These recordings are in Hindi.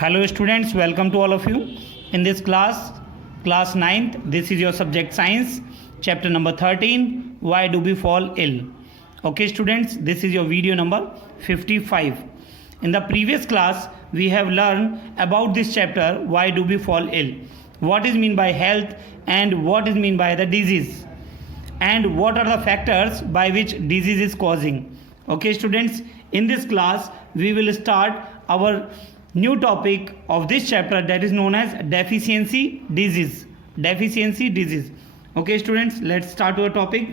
Hello students, welcome to all of you. In this class 9th, this is your subject science, chapter number 13, why do we fall ill? Okay students, this is your video number 55. In the previous class, we have learned about this chapter, why do we fall ill? What is mean by health and what is mean by the disease? And what are the factors by which disease is causing? Okay students, in this class, we will start our new topic of this chapter, that is known as deficiency disease. Okay students, let's start our topic.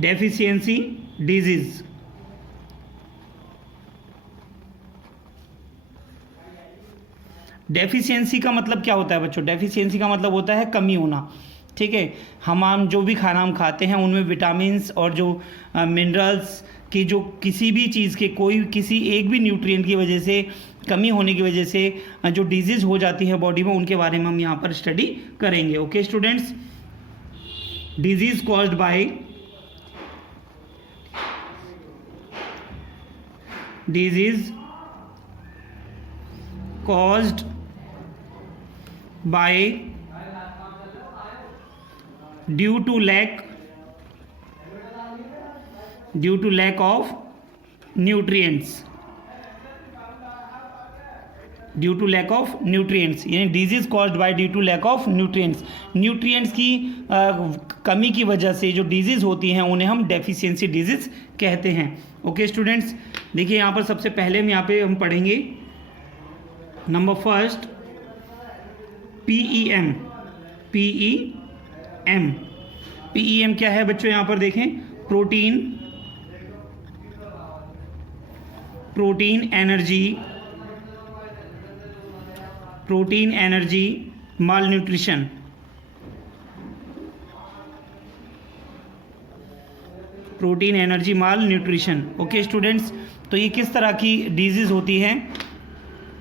Deficiency disease. Deficiency का मतलब क्या होता है बच्चों? डेफिशिएंसी का मतलब होता है कमी होना. ठीक है, हम जो भी खाना हम खाते हैं उनमें विटामिन्स और जो मिनरल्स की जो किसी भी चीज़ के किसी एक भी न्यूट्रिएंट की वजह से कमी होने की वजह से जो डिजीज़ हो जाती है बॉडी में, उनके बारे में हम यहाँ पर स्टडी करेंगे. Okay students, diseases caused by due to lack of nutrients. यानी disease caused by due to lack of nutrients की कमी की वजह से जो डिजीज होती हैं उन्हें हम डेफिशिएंसी डिजीज कहते हैं. ओके स्टूडेंट्स, देखिए यहाँ पर सबसे पहले हम पढ़ेंगे नंबर फर्स्ट PEM क्या है बच्चों? यहाँ पर देखें, प्रोटीन एनर्जी माल न्यूट्रिशन. ओके स्टूडेंट्स, तो ये किस तरह की डिजीज होती हैं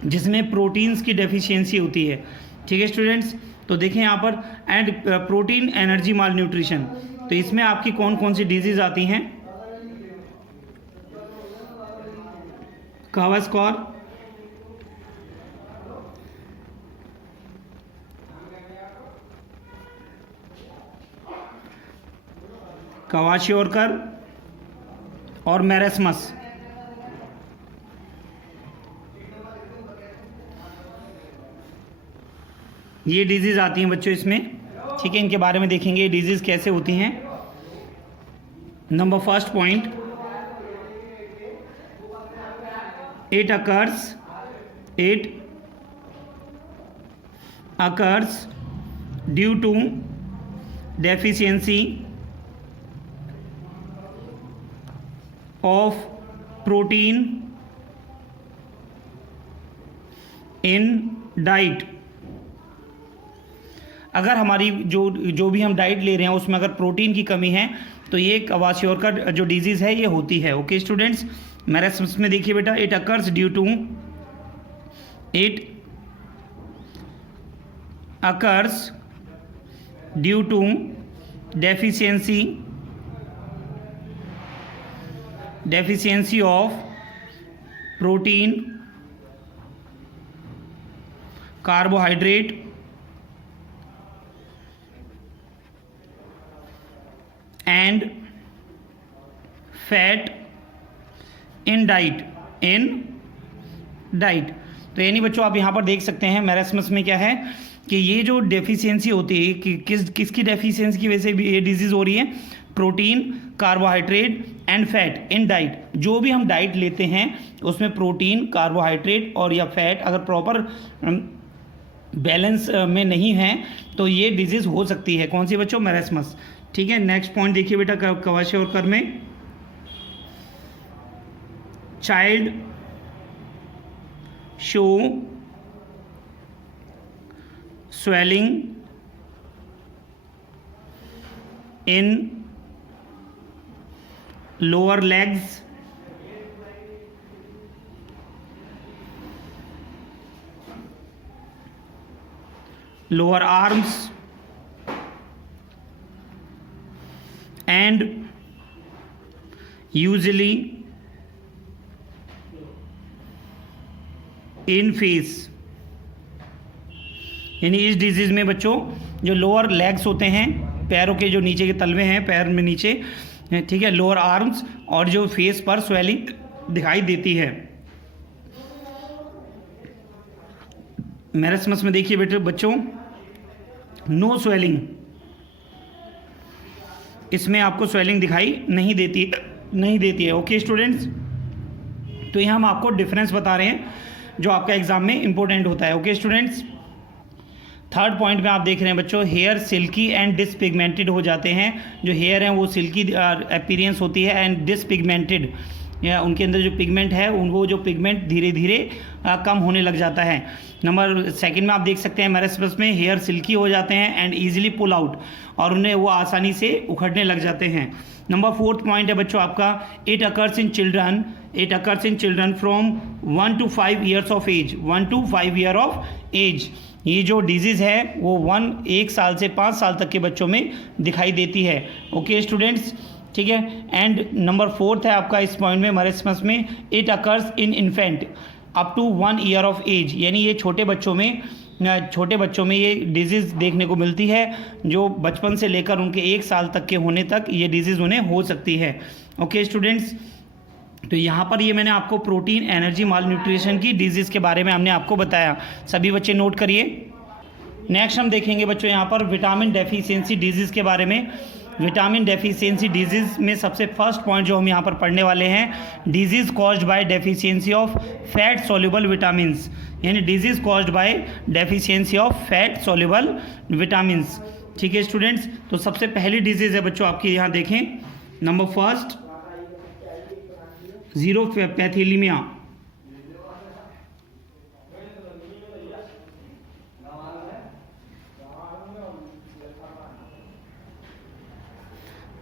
जिसमें प्रोटीन्स की डेफिशिएंसी होती है. ठीक है स्टूडेंट्स, तो देखें यहाँ पर and protein energy mall nutrition, तो इसमें आपकी कौन कौन सी डिजीज आती हैं? क्वाशियोरकर और मैरेस्मस. ये डिजीज़ आती हैं बच्चों इसमें. ठीक है, इनके बारे में देखेंगे ये डिजीज़ कैसे होती हैं. Number first point, it occurs due to deficiency of protein in diet. अगर हमारी जो भी हम डाइट ले रहे हैं उसमें अगर प्रोटीन की कमी है तो ये क्वाशियोरकर जो डिजीज़ है ये होती है. ओके स्टूडेंट्स, मैरेस्मस में देखिए बेटा, it occurs due to deficiency of protein, carbohydrate and fat in diet. तो यानी बच्चों आप यहाँ पर देख सकते हैं मैरेस्मस में क्या है कि ये जो डेफिशिएंसी होती है कि किसकी डेफिशिएंसी की वजह से भी ये डिजीज़ हो रही है? Protein, carbohydrate and fat in diet. जो भी हम डाइट लेते हैं उसमें प्रोटीन, कार्बोहाइड्रेट और या फैट अगर प्रॉपर बैलेंस में नहीं है तो ये डिजीज़ हो सकती है. कौन सी बच्चों? मैरेस्मस. ठीक है, नेक्स्ट पॉइंट देखिए बेटा, क्वाशियोरकर में child show swelling in lower legs, lower arms and usually in face, यानी इस डिजीज में बच्चों जो लोअर लेग्स होते हैं, पैरों के जो नीचे के तलवे हैं पैर में नीचे, ठीक है, लोअर आर्म्स, और जो फेस पर स्वेलिंग दिखाई देती है। मैरस्मस में देखिए बेटे बच्चों, नो स्वेलिंग, इसमें आपको स्वेलिंग दिखाई नहीं देती है। ओके स्टूडेंट्स, तो यहाँ हम आपको डिफरेंस बता रहे हैं जो आपका एग्जाम में इंपॉर्टेंट होता है। ओके स्टूडेंट्स, थर्ड पॉइंट में आप देख रहे हैं बच्चों, हेयर सिल्की एंड डिसपिगमेंटेड हो जाते हैं। जो हेयर हैं वो सिल्की अपीयरेंस होती है एंड डिसपिगमेंटेड, या उनके अंदर जो पिगमेंट है उनको जो पिगमेंट धीरे धीरे कम होने लग जाता है। नंबर सेकंड में आप देख सकते हैं मैरस्मस में हेयर सिल्की हो जाते हैं एंड ईजिली पुल आउट, और उन्हें वो आसानी से उखड़ने लग जाते हैं। नंबर फोर्थ पॉइंट है बच्चों आपका, it occurs in children from 1 to 5 years of age, 1 to 5 year of age. ये जो डिजीज़ है वो 1 साल से 5 साल तक के बच्चों में दिखाई देती है। ओके स्टूडेंट्स, ठीक है। एंड नंबर फोर्थ है आपका इस पॉइंट में मैरस्मस में, it occurs in infant up to 1 year of age, यानी ये छोटे बच्चों में ये डिजीज़ देखने को मिलती है, जो बचपन से लेकर उनके 1 साल तक के होने तक ये डिजीज़ उन्हें हो सकती है। ओके स्टूडेंट्स, तो यहाँ पर ये मैंने आपको प्रोटीन एनर्जी माल न्यूट्रिशन की डिजीज़ के बारे में हमने आपको बताया, सभी बच्चे नोट करिए। नेक्स्ट हम देखेंगे बच्चों यहाँ पर विटामिन डेफिशिएंसी डिजीज़ के बारे में। विटामिन डेफिशिएंसी डिजीज़ में सबसे फर्स्ट पॉइंट जो हम यहाँ पर पढ़ने वाले हैं, disease caused by deficiency of fat soluble vitamins, यानी disease caused by deficiency of fat soluble vitamins. ठीक है स्टूडेंट्स, तो सबसे पहली डिजीज़ है बच्चों आपकी, यहाँ देखें नंबर फर्स्ट, ज़ीरोपैथिलीमिया।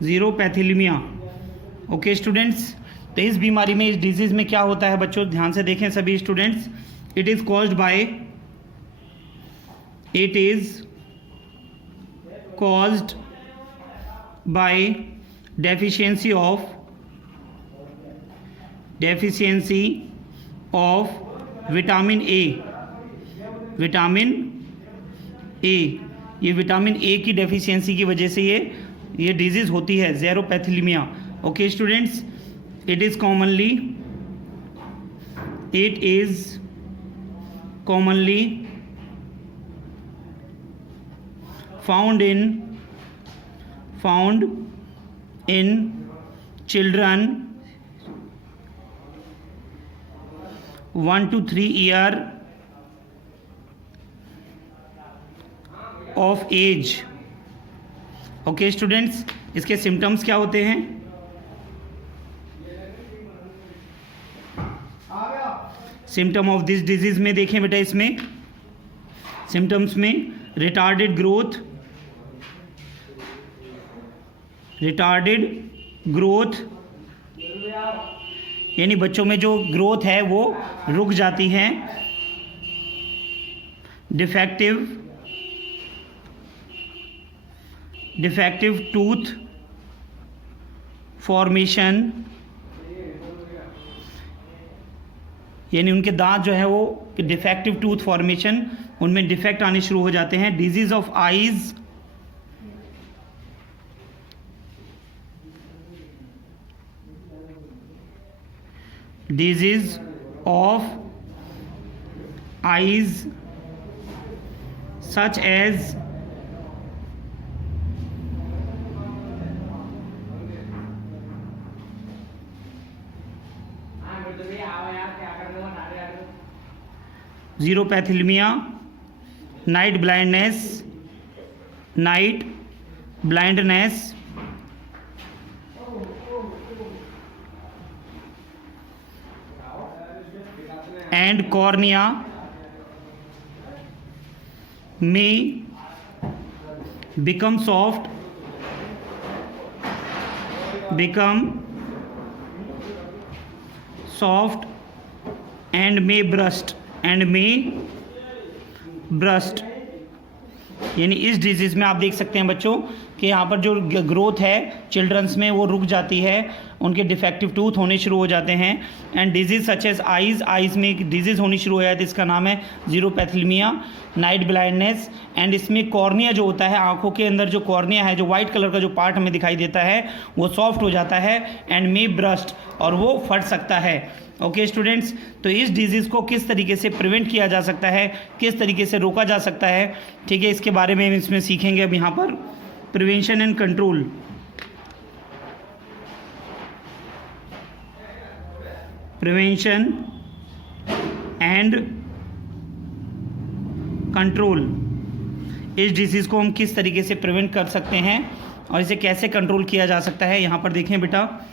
ज़ीरोपैथिलीमिया। ओके स्टूडेंट्स, तो इस बीमारी में, इस डिजीज़ में क्या होता है बच्चों, ध्यान से देखें सभी students. It is caused by deficiency of vitamin A. ये विटामिन ए की डेफिशिएंसी की वजह से ये डिजीज़ होती है, xerophthalmia. Okay students, it is commonly found in children 1 to 3 year of age. Okay students, इसके सिम्टम्स क्या होते हैं? सिम्टम ऑफ दिस डिजीज में देखें बेटा, इसमें सिम्टम्स में रिटार्डेड ग्रोथ, यानी बच्चों में जो ग्रोथ है वो रुक जाती है। डिफेक्टिव टूथ फॉर्मेशन, यानी उनके दांत जो है वो डिफेक्टिव टूथ फॉर्मेशन, उनमें डिफेक्ट आने शुरू हो जाते हैं। Disease of eyes, such as xerophthalmia, night blindness, and cornea may become soft and may burst, यानी इस डिजीज़ में आप देख सकते हैं बच्चों कि यहाँ पर जो ग्रोथ है चिल्ड्रंस में वो रुक जाती है, उनके डिफेक्टिव टूथ होने शुरू हो जाते हैं। And disease such as eyes में एक डिजीज़ होनी शुरू हो जाती है, इसका नाम है ज़ीरोपैथेल्मिया, नाइट ब्लाइंडनेस। एंड इसमें कॉर्निया जो होता है, आंखों के अंदर जो कॉर्निया है, जो वाइट कलर का जो पार्ट हमें दिखाई देता है, वो सॉफ्ट हो जाता है एंड मे ब्रस्ट, और वो फट सकता है। ओके स्टूडेंट्स, तो इस डिजीज़ को किस तरीके से प्रिवेंट किया जा सकता है, किस तरीके से रोका जा सकता है, ठीक है, इसके बारे में इसमें सीखेंगे अब यहाँ पर। Prevention and control. Prevention and control, इस डिजीज़ को हम किस तरीके से प्रिवेंट कर सकते हैं और इसे कैसे कंट्रोल किया जा सकता है। यहाँ पर देखें बेटा,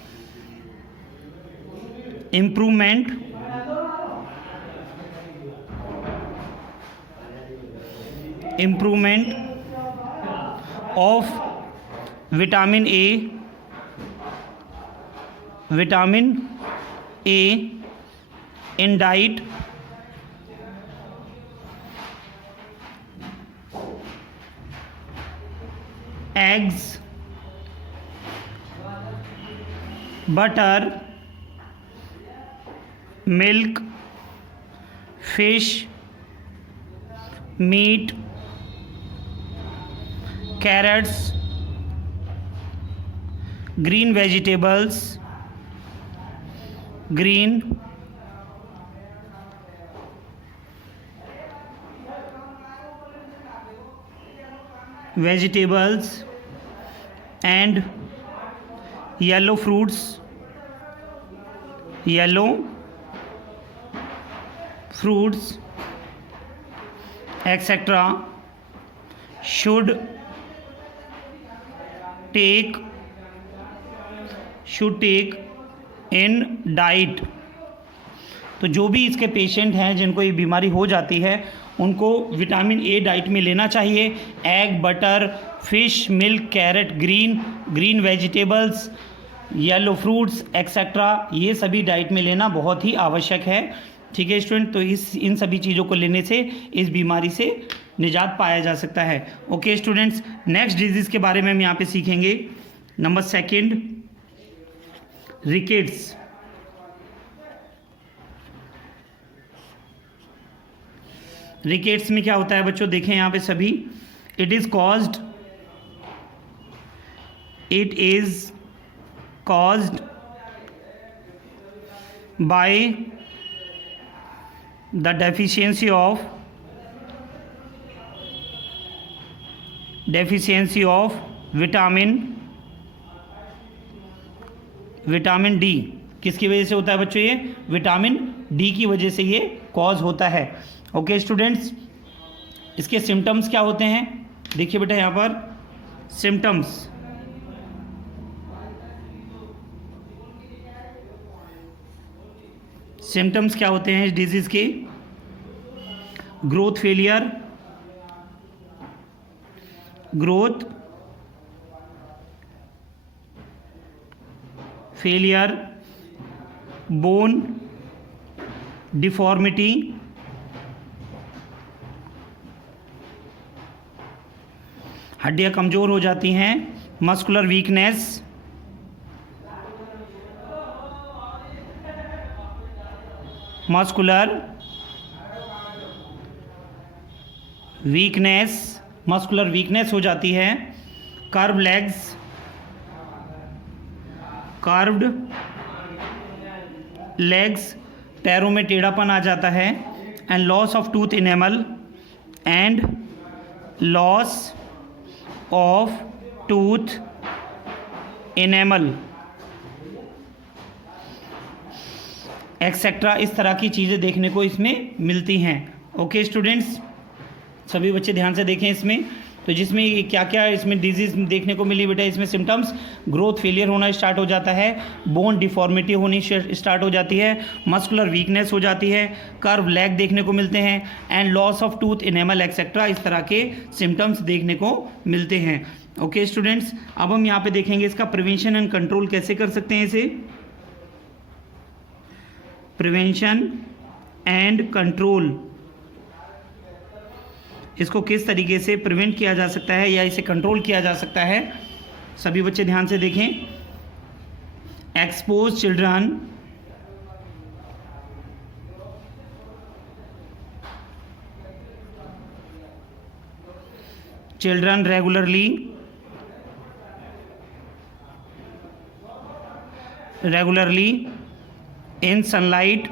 improvement of vitamin A in diet eggs, butter, milk, fish, meat, carrots, green vegetables, and yellow fruits etc. should take in diet। तो जो भी इसके पेशेंट हैं जिनको ये बीमारी हो जाती है, उनको विटामिन ए डाइट में लेना चाहिए। Egg, butter, fish, milk, carrot, green vegetables, yellow fruits etcetera, ये सभी डाइट में लेना बहुत ही आवश्यक है। ठीक है स्टूडेंट, तो इन सभी चीज़ों को लेने से इस बीमारी से निजात पाया जा सकता है। ओके स्टूडेंट्स, नेक्स्ट डिजीज़ के बारे में हम यहाँ पे सीखेंगे। Number 2, rickets. रिकेट्स में क्या होता है बच्चों, देखें यहाँ पे सभी, it is caused by the deficiency of vitamin D. किसकी वजह से होता है बच्चों, ये विटामिन डी की वजह से ये कॉज होता है। ओके स्टूडेंट्स, इसके सिम्टम्स क्या होते हैं, देखिए बेटा यहाँ पर सिम्टम्स क्या होते हैं इस डिजीज़ के। ग्रोथ फेलियर, बोन डिफॉर्मिटी, हड्डियाँ कमज़ोर हो जाती हैं, मस्कुलर वीकनेस हो जाती है, कर्व्ड लेग्स, पैरों में टेढ़ापन आ जाता है, and loss of tooth enamel etcetera, इस तरह की चीज़ें देखने को इसमें मिलती हैं। ओके स्टूडेंट्स, सभी बच्चे ध्यान से देखें इसमें। तो जिसमें क्या क्या इसमें डिजीज़ देखने को मिली बेटा, इसमें सिम्टम्स, ग्रोथ फेलियर होना स्टार्ट हो जाता है, बोन डिफॉर्मिटी होनी स्टार्ट हो जाती है, मस्कुलर वीकनेस हो जाती है, कर्व लेग देखने को मिलते हैं, and loss of tooth enamel etcetera, इस तरह के सिम्टम्स देखने को मिलते हैं। ओके स्टूडेंट्स, अब हम यहाँ पे देखेंगे इसका प्रिवेंशन एंड कंट्रोल कैसे कर सकते हैं। इसे प्रिवेंशन एंड कंट्रोल, इसको किस तरीके से प्रिवेंट किया जा सकता है या इसे कंट्रोल किया जा सकता है। सभी बच्चे ध्यान से देखें। Expose children regularly in sunlight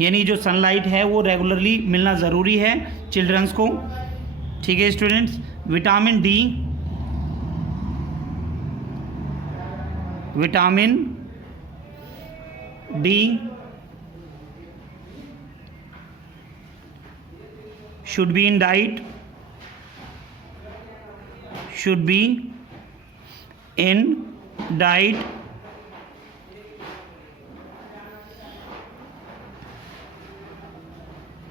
यानी जो सनलाइट है वो रेगुलरली मिलना ज़रूरी है चिल्ड्रंस को। ठीक है students. Vitamin D should be in diet,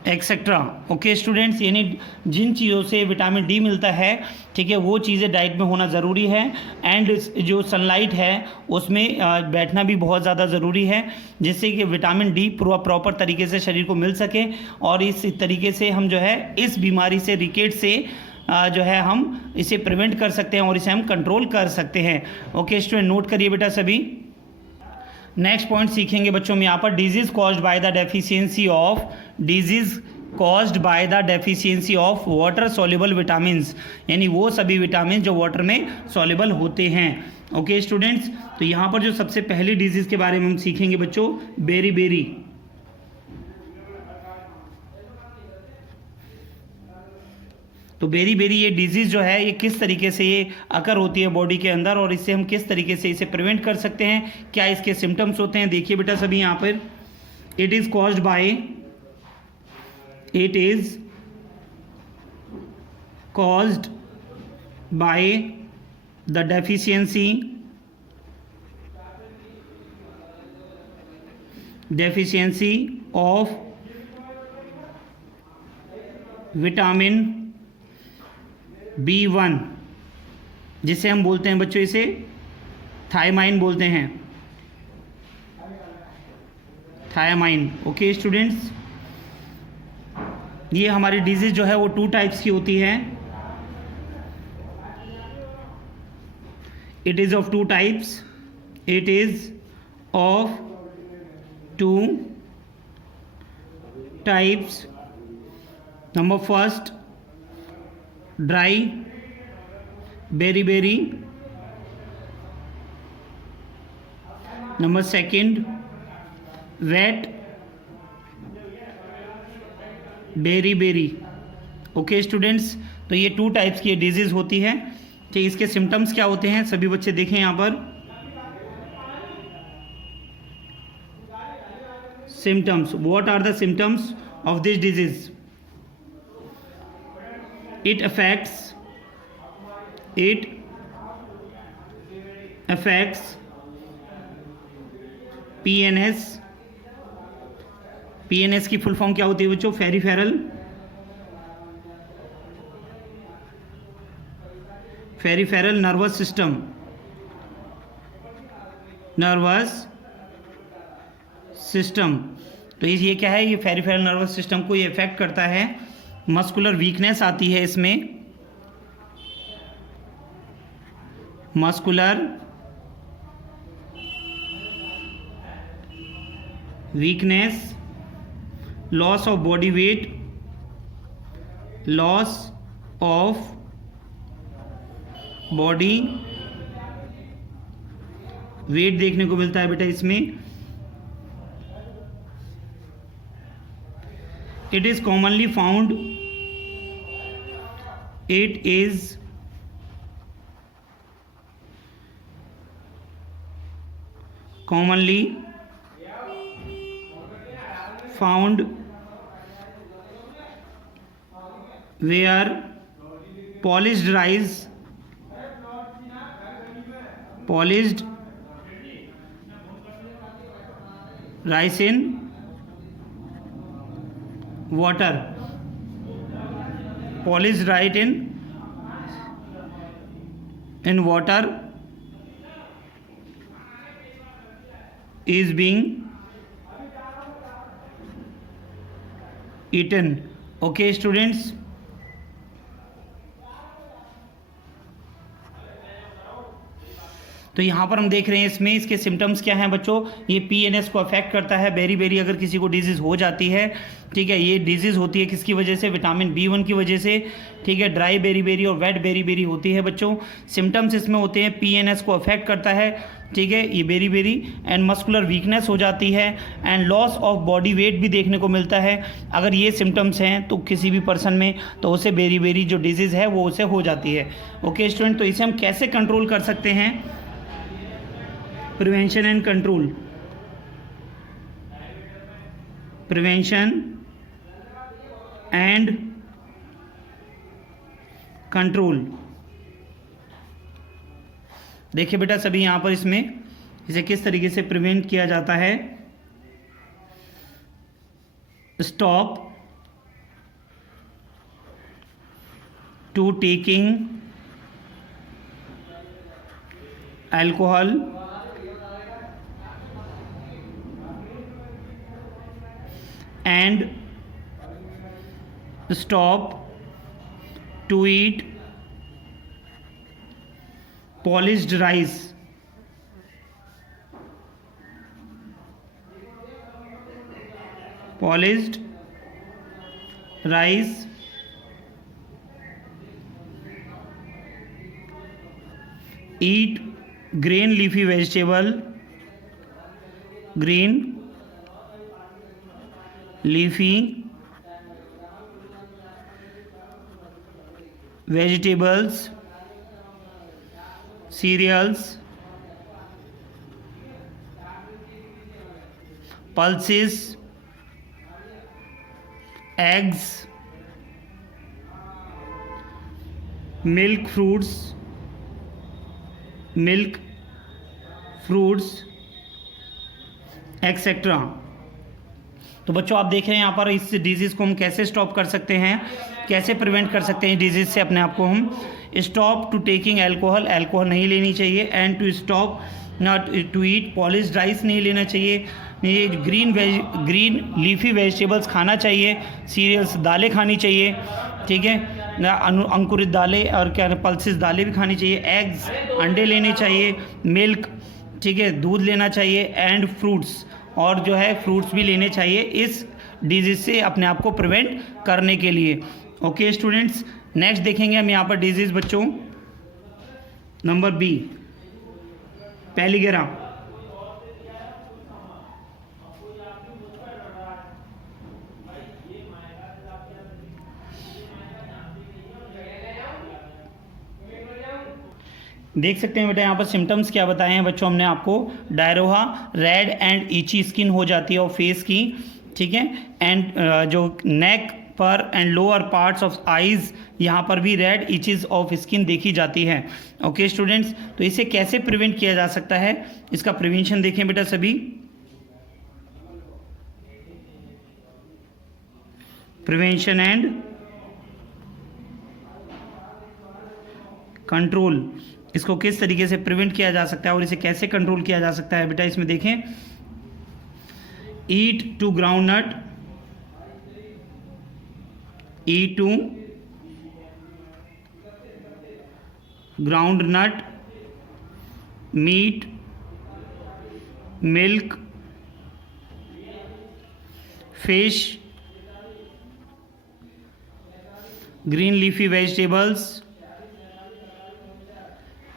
etcetera. Okay students, यानी जिन चीज़ों से विटामिन डी मिलता है, ठीक है, वो चीज़ें डाइट में होना ज़रूरी है। एंड जो सनलाइट है उसमें बैठना भी बहुत ज़्यादा ज़रूरी है, जिससे कि विटामिन डी प्रॉपर तरीके से शरीर को मिल सके और इस तरीके से हम जो है इस बीमारी से, रिकेट से जो है हम इसे प्रिवेंट कर सकते हैं और इसे हम कंट्रोल कर सकते हैं। ओके स्टूडेंट, नोट करिए बेटा सभी। नेक्स्ट पॉइंट सीखेंगे बच्चों में यहाँ पर disease caused by the deficiency of water soluble vitamins, यानी वो सभी विटामिन जो वाटर में सॉल्युबल होते हैं। ओके स्टूडेंट्स, तो यहाँ पर जो सबसे पहली डिजीज़ के बारे में हम सीखेंगे बच्चों, बेरी। तो बेरी ये डिजीज़ जो है ये किस तरीके से ये अकर होती है बॉडी के अंदर और इससे हम किस तरीके से इसे प्रिवेंट कर सकते हैं, क्या इसके सिम्टम्स होते हैं। देखिए बेटा सभी यहाँ पर, it is caused by the deficiency of vitamin B1, जिसे हम बोलते हैं बच्चों, इसे थायमाइन बोलते हैं, थायमाइन। ओके स्टूडेंट्स, ये हमारी डिजीज़ जो है वो 2 टाइप्स की होती है। It is of 2 types. Number first, dry beri. Number second, wet beri. Okay students, तो ये 2 टाइप्स की डिजीज़ होती है। ठीक, इसके सिम्टम्स क्या होते हैं सभी बच्चे देखें यहाँ पर। Symptoms, what are the symptoms of this disease? It affects PNS की फुल फॉर्म क्या होती है बच्चों? Peripheral nervous system. तो ये क्या है? ये पेरिफेरल नर्वस सिस्टम को ये इफेक्ट करता है। मस्कुलर वीकनेस आती है इसमें, muscular weakness, loss of body wait, देखने को मिलता है बेटा इसमें। It is commonly found where polished rice in water, polished rice in water is being eaten. Okay students. तो यहाँ पर हम देख रहे हैं इसमें इसके सिम्टम्स क्या हैं बच्चों। ये पीएनएस को अफेक्ट करता है। बेरी बेरी अगर किसी को डिजीज़ हो जाती है, ठीक है, ये डिजीज़ होती है किसकी वजह से, विटामिन B1 की वजह से, ठीक है। ड्राई बेरी बेरी और वेट बेरी बेरी होती है बच्चों। सिम्टम्स इसमें होते हैं पीएनएस को अफेक्ट करता है, ठीक है, ये beriberi, and muscular weakness हो जाती है, and loss of body weight भी देखने को मिलता है। अगर ये सिम्टम्स हैं तो किसी भी पर्सन में, तो उसे बेरी बेरी जो डिजीज़ है वो उसे हो जाती है। ओके स्टूडेंट, तो इसे हम कैसे कंट्रोल कर सकते हैं। Prevention and control, prevention and control. देखिए बेटा सभी यहां पर इसमें इसे किस तरीके से प्रिवेंट किया जाता है। Stop to taking alcohol and stop to eat polished rice, polished rice, eat green leafy vegetable, green leafy vegetables, cereals, pulses, eggs, milk fruits, etc. तो बच्चों आप देख रहे हैं यहाँ पर इस डिजीज़ को हम कैसे स्टॉप कर सकते हैं, कैसे प्रिवेंट कर सकते हैं डिजीज़ से अपने आप को हम। Stop to taking alcohol, alcohol नहीं लेनी चाहिए, and to stop not to eat polished rice नहीं लेना चाहिए, ये ग्रीन लीफी वेजिटेबल्स खाना चाहिए, सीरियल्स दालें खानी चाहिए, ठीक है, अंकुरित दालें और क्या पल्सेस दालें भी खानी चाहिए, एग्स अंडे लेने चाहिए, मिल्क, ठीक है, दूध लेना चाहिए, एंड फ्रूट्स, और जो है फ्रूट्स भी लेने चाहिए इस डिजीज़ से अपने आप को प्रिवेंट करने के लिए। ओके स्टूडेंट्स, नेक्स्ट देखेंगे हम यहाँ पर डिजीज़ बच्चों नंबर बी, पैलिगेरा। देख सकते हैं बेटा यहाँ पर सिम्टम्स क्या बताए हैं बच्चों हमने आपको। डायरोहा, रेड एंड ईची स्किन हो जाती है और फेस की, ठीक है, एंड जो नेक पर and lower parts of eyes यहाँ पर भी रेड ईचेस ऑफ स्किन देखी जाती है। ओके स्टूडेंट्स, तो इसे कैसे प्रिवेंट किया जा सकता है, इसका प्रिवेंशन देखें बेटा सभी। प्रिवेंशन एंड कंट्रोल, इसको किस तरीके से प्रिवेंट किया जा सकता है और इसे कैसे कंट्रोल किया जा सकता है बेटा इसमें देखें। Eat to groundnut, eat to groundnut, meat, milk, fish, green leafy vegetables,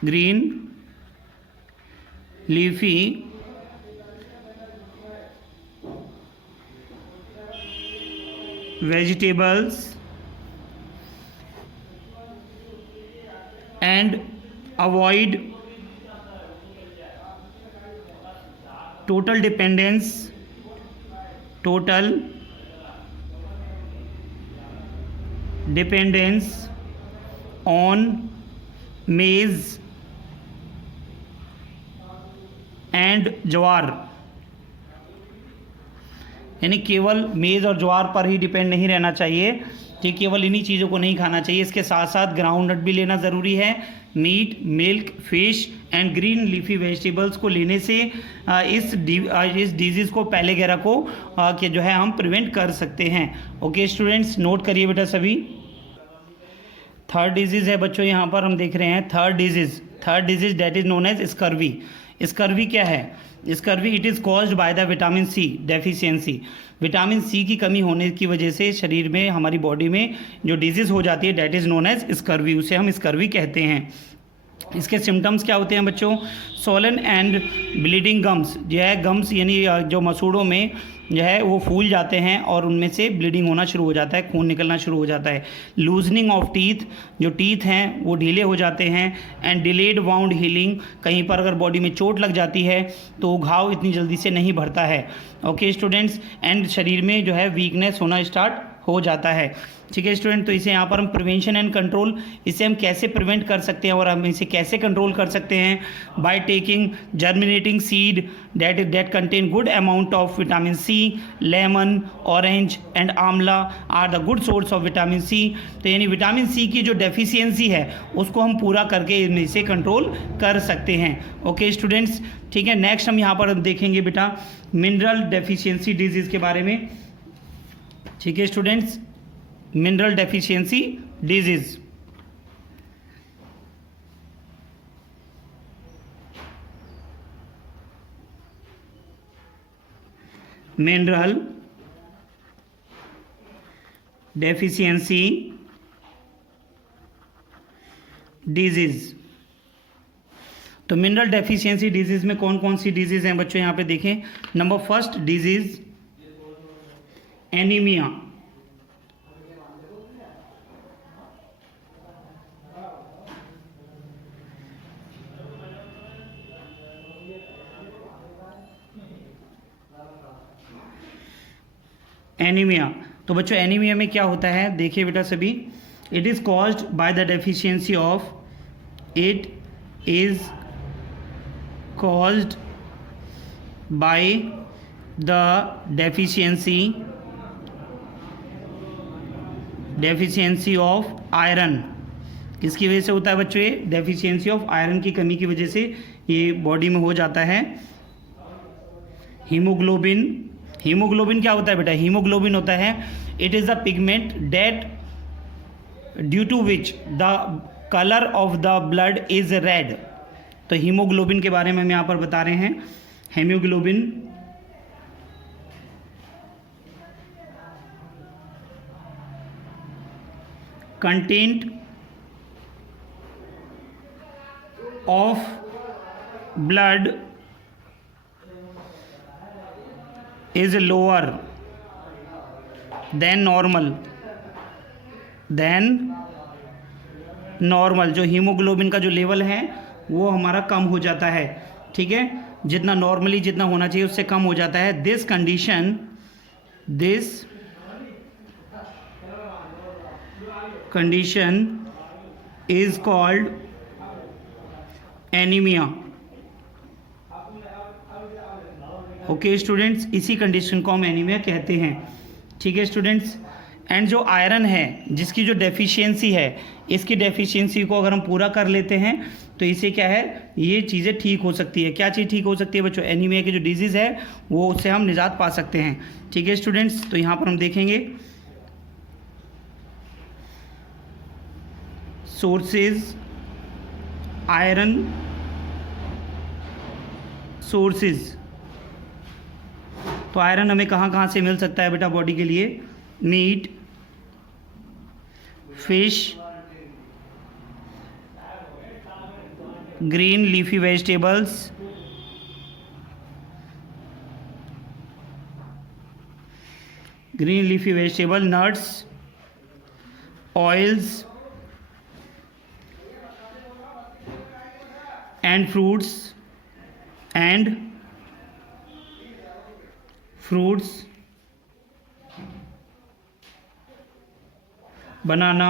green leafy vegetables, and avoid total dependence on maize and jowar, यानी केवल मेज़ और ज्वार पर ही डिपेंड नहीं रहना चाहिए, ठीक, केवल इन्हीं चीज़ों को नहीं खाना चाहिए, इसके साथ साथ ग्राउंड नट भी लेना ज़रूरी है, meat, milk, fish and green leafy vegetables को लेने से इस डिजीज़ को पैलेगेरा को कि जो है हम प्रिवेंट कर सकते हैं। ओके स्टूडेंट्स, नोट करिए बेटा सभी। थर्ड डिजीज़ है बच्चों, यहाँ पर हम देख रहे हैं third disease that is known as scurvy. Scurvy क्या है? Scurvy it is caused by the vitamin C deficiency. Vitamin C की कमी होने की वजह से शरीर में, हमारी बॉडी में जो डिजीज़ हो जाती है that is known as scurvy, उसे हम स्कर्वी कहते हैं। इसके सिम्टम्स क्या होते हैं बच्चों? सोलन एंड ब्लीडिंग गम्स, जो है गम्स यानी जो मसूड़ों में जो है वो फूल जाते हैं और उनमें से ब्लीडिंग होना शुरू हो जाता है, खून निकलना शुरू हो जाता है। लूजनिंग ऑफ टीथ, जो टीथ हैं वो ढीले हो जाते हैं। एंड डिलेड वाउंड हीलिंग, कहीं पर अगर बॉडी में चोट लग जाती है तो घाव इतनी जल्दी से नहीं भरता है। ओके स्टूडेंट्स, एंड शरीर में जो है वीकनेस होना स्टार्ट हो जाता है। ठीक है स्टूडेंट, तो इसे यहाँ पर हम प्रिवेंशन एंड कंट्रोल, इसे हम कैसे प्रिवेंट कर सकते हैं और हम इसे कैसे कंट्रोल कर सकते हैं? By taking germinating seed that contain good amount of vitamin C. Lemon, orange and amla are the good source of vitamin C. तो यानी विटामिन सी की जो डेफिशिएंसी है उसको हम पूरा करके इसे कंट्रोल कर सकते हैं। ओके स्टूडेंट्स, ठीक है। नेक्स्ट हम यहाँ पर देखेंगे बेटा मिनरल डेफिशिएंसी डिजीज़ के बारे में। ठीक है students, mineral deficiency disease. Mineral deficiency disease. तो मिनरल डेफिशिएंसी डिजीज में कौन कौन सी डिजीज हैं बच्चों, यहाँ पे देखें। Number first disease anaemia. Anaemia, तो बच्चों एनीमिया में क्या होता है देखिए बेटा सभी। It is caused by the deficiency of, it is caused by the deficiency of iron. किसकी वजह से होता है बच्चों? ये डेफिशिएंसी ऑफ आयरन की कमी की वजह से ये बॉडी में हो जाता है। हीमोग्लोबिन, हीमोग्लोबिन क्या होता है बेटा? हीमोग्लोबिन होता है it is the pigment that due to which the colour of the blood is red. तो हीमोग्लोबिन के बारे में हम यहाँ पर बता रहे हैं। Haemoglobin content of blood is lower than normal। जो हीमोग्लोबिन का जो लेवल है वो हमारा कम हो जाता है। ठीक है, जितना नॉर्मली जितना होना चाहिए उससे कम हो जाता है। This condition is called anaemia. Okay students, इसी कंडीशन को हम एनीमिया कहते हैं। ठीक है स्टूडेंट्स, एंड जो आयरन है जिसकी जो डेफिशिएंसी है, इसकी डेफिशिएंसी को अगर हम पूरा कर लेते हैं तो इसे क्या है, ये चीज़ें ठीक हो सकती है। क्या चीज़ ठीक हो सकती है बच्चों? एनीमिया की जो डिजीज़ है वो उससे हम निजात पा सकते हैं। ठीक है स्टूडेंट्स, तो यहाँ पर हम देखेंगे सोर्सेज, आयरन सोर्सेज। तो आयरन हमें कहाँ कहाँ से मिल सकता है बेटा बॉडी के लिए? Meat, fish, green leafy vegetables, nuts, oils and fruits banana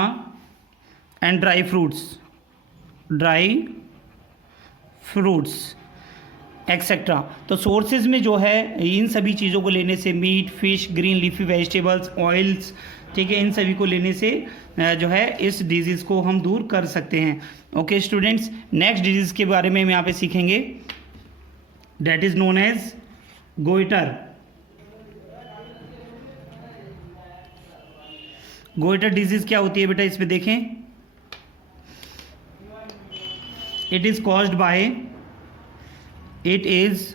and dry fruits etcetera. तो सोर्सेज में जो है इन सभी चीज़ों को लेने से meat, fish, green leafy vegetables, oils ठीक है, इन सभी को लेने से जो है इस डिजीज़ को हम दूर कर सकते हैं। ओके स्टूडेंट्स, नेक्स्ट डिजीज़ के बारे में हम यहाँ पे सीखेंगे, that is known as goitre. Goitre disease क्या होती है बेटा, इसमें देखें, it is caused by, it is,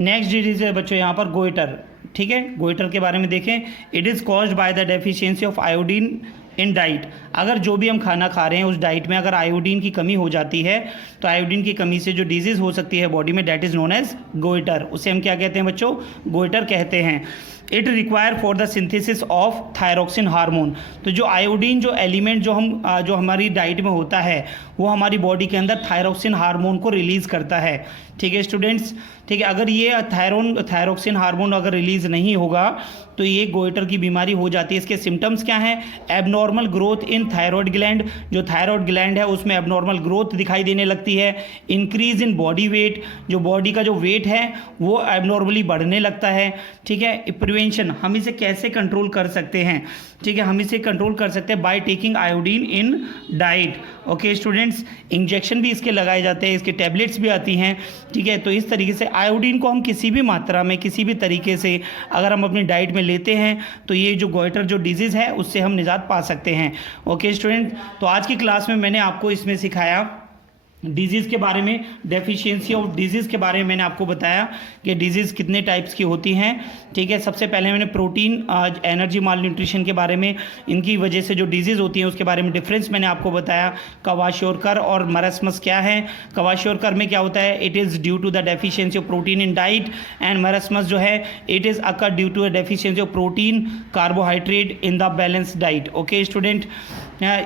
next disease है बच्चों यहाँ पर गोइटर। ठीक है, गोइटर के बारे में देखें, it is caused by the deficiency of iodine in diet. अगर जो भी हम खाना खा रहे हैं उस डाइट में अगर आयोडीन की कमी हो जाती है तो आयोडीन की कमी से जो डिजीज़ हो सकती है बॉडी में, that is known as goitre. उसे हम क्या कहते हैं बच्चों, गोइटर कहते हैं। It require for the synthesis of thyroxine hormone. तो जो आयोडीन जो एलिमेंट जो हमारी डाइट में होता है वो हमारी बॉडी के अंदर थायरोक्सिन हार्मोन को रिलीज़ करता है। ठीक है स्टूडेंट्स, ठीक है, अगर ये थायरोक्सिन हार्मोन अगर रिलीज़ नहीं होगा तो ये गोइटर की बीमारी हो जाती है। इसके सिम्टम्स क्या हैं, abnormal growth in thyroid gland, जो थायरॉयड ग्लैंड है उसमें एबनॉर्मल ग्रोथ दिखाई देने लगती है। इंक्रीज इन बॉडी वेट, जो बॉडी का जो वेट है वो एबनॉर्मली बढ़ने लगता है। ठीक है, प्रिवेंशन, हम इसे कैसे कंट्रोल कर सकते हैं, ठीक है, हम इसे कंट्रोल कर सकते हैं by taking iodine in diet. Okay students, injection भी इसके लगाए जाते हैं, इसके टैबलेट्स भी आती हैं। ठीक है, तो इस तरीके से आयोडीन को हम किसी भी मात्रा में किसी भी तरीके से अगर हम अपनी डाइट में लेते हैं तो ये जो गोइटर जो डिजीज़ है उससे हम निजात पा सकते हैं। ओके स्टूडेंट, तो आज की क्लास में मैंने आपको इसमें सिखाया डिजीज़ के बारे में, डेफिशिएंसी ऑफ डिजीज़ के बारे में मैंने आपको बताया कि डिजीज़ कितने टाइप्स की होती हैं। ठीक है, सबसे पहले मैंने प्रोटीन एनर्जी माल न्यूट्रिशन के बारे में, इनकी वजह से जो डिजीज़ होती हैं उसके बारे में डिफरेंस मैंने आपको बताया। क्वाशियोरकर और मरस्मस क्या है, क्वाशियोरकर में क्या होता है, it is due to the deficiency of protein in diet, and marasmus जो है it is occur due to a deficiency of protein carbohydrate in the balance diet. Okay student,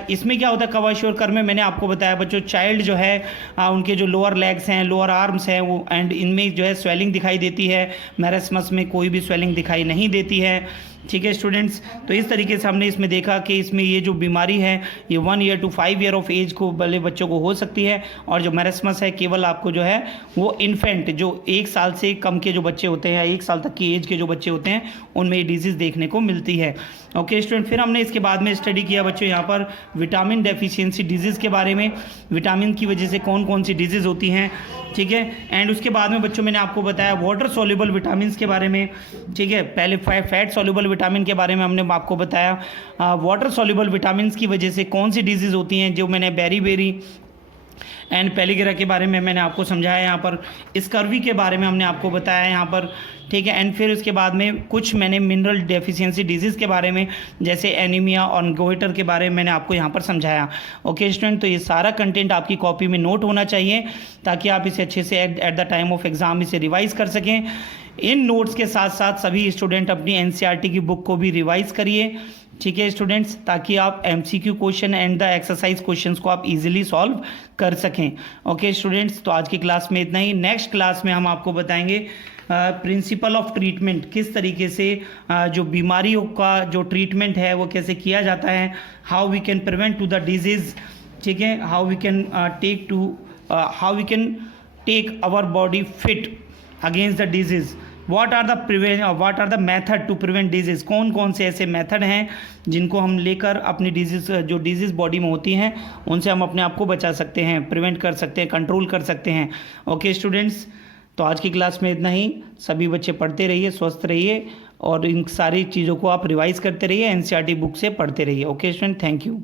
इसमें क्या होता है, क्वाशियोरकर में मैंने आपको बताया बच्चों, चाइल्ड जो है उनके जो लोअर लेग्स हैं, लोअर आर्म्स हैं वो, एंड इनमें जो है स्वेलिंग दिखाई देती है। मैरस्मस में कोई भी स्वेलिंग दिखाई नहीं देती है। ठीक है स्टूडेंट्स, तो इस तरीके से हमने इसमें देखा कि इसमें ये जो बीमारी है ये 1 year to 5 year of age को वाले बच्चों को हो सकती है, और जो मैरस्मस है केवल आपको जो है वो इन्फेंट, जो 1 साल से कम के जो बच्चे होते हैं, 1 साल तक की एज के जो बच्चे होते हैं उनमें ये डिजीज़ देखने को मिलती है। ओके स्टूडेंट, फिर हमने इसके बाद में स्टडी किया बच्चों यहाँ पर विटामिन डेफिशिएंसी डिजीज़ के बारे में, विटामिन की वजह से कौन कौन सी डिजीज़ होती हैं। ठीक है, एंड उसके बाद में बच्चों मैंने आपको बताया वाटर सॉल्युबल विटामिन के बारे में। ठीक है, पहले फैट सॉल्युबल विटामिन के बारे में हमने आपको बताया। वाटर सॉल्युबल विटामिन की वजह से कौन सी डिजीज़ होती हैं, जो मैंने बेरी एंड पेलिगेरा के बारे में मैंने आपको समझाया यहाँ पर, स्कर्वी के बारे में हमने आपको बताया यहाँ पर। ठीक है, एंड फिर उसके बाद में कुछ मैंने मिनरल डेफिशिएंसी डिजीज़ के बारे में, जैसे एनीमिया और गोइटर के बारे में मैंने आपको यहाँ पर समझाया। ओके स्टूडेंट, तो ये सारा कंटेंट आपकी कॉपी में नोट होना चाहिए ताकि आप इसे अच्छे से at the time of exam इसे रिवाइज़ कर सकें। इन नोट्स के साथ साथ सभी स्टूडेंट अपनी एनसीईआरटी की बुक को भी रिवाइज़ करिए। ठीक है स्टूडेंट्स, ताकि आप MCQ question and the exercise questions को आप इजीली सॉल्व कर सकें। ओके स्टूडेंट्स, तो आज की क्लास में इतना ही। नेक्स्ट क्लास में हम आपको बताएंगे प्रिंसिपल ऑफ ट्रीटमेंट, किस तरीके से जो बीमारियों का जो ट्रीटमेंट है वो कैसे किया जाता है, how we can prevent to the disease. ठीक है, how we can take our body fit against the disease, what are the method to prevent disease, कौन कौन से ऐसे मेथड हैं जिनको हम लेकर अपनी जो डिजीज़ बॉडी में होती हैं उनसे हम अपने आप को बचा सकते हैं, प्रिवेंट कर सकते हैं, कंट्रोल कर सकते हैं। ओके स्टूडेंट्स, तो आज की क्लास में इतना ही। सभी बच्चे पढ़ते रहिए, स्वस्थ रहिए, और इन सारी चीज़ों को आप रिवाइज़ करते रहिए, एनसीईआरटी बुक से पढ़ते रहिए। Okay student, thank you.